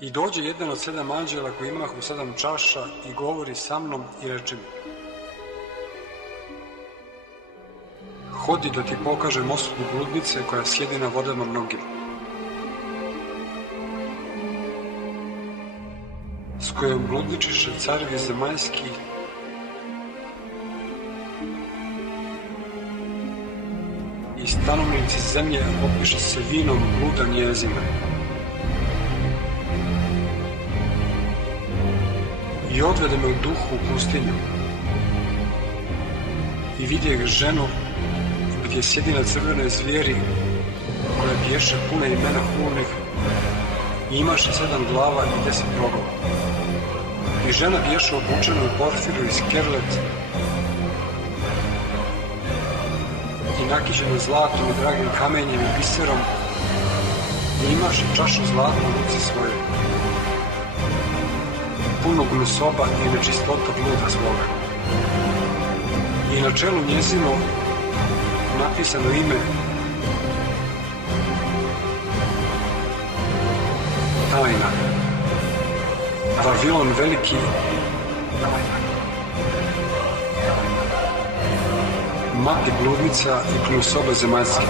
I dođe jedan od 7 anđela koji imahu 7 čaša i govori sa mnom i reče mi: hodi da ti pokažem osudu bludnice koja sjedi na vodama mnogim, s kojom bludničiše carevi zemaljski i stanovnici zemlje opiše se vinom bluda njezina. I odvede me u duhu u pustinju i vidjeh ženu gdje sjedi na crvenoj zvijeri koja biješe puna imena hulnih i imaše 7 glava i 10 rogova. I žena biješe obučena u porfiru i skerlet i nakiđena zlatom i dragim kamenjem i biserom i imaše čašu zlatnu u ruci svoje, puno gnusoba i nečistota bluda svoga. I na čelu njezino napisano ime Tajna, Vavilon veliki, mati bludnica i gnusoba zemaljskih.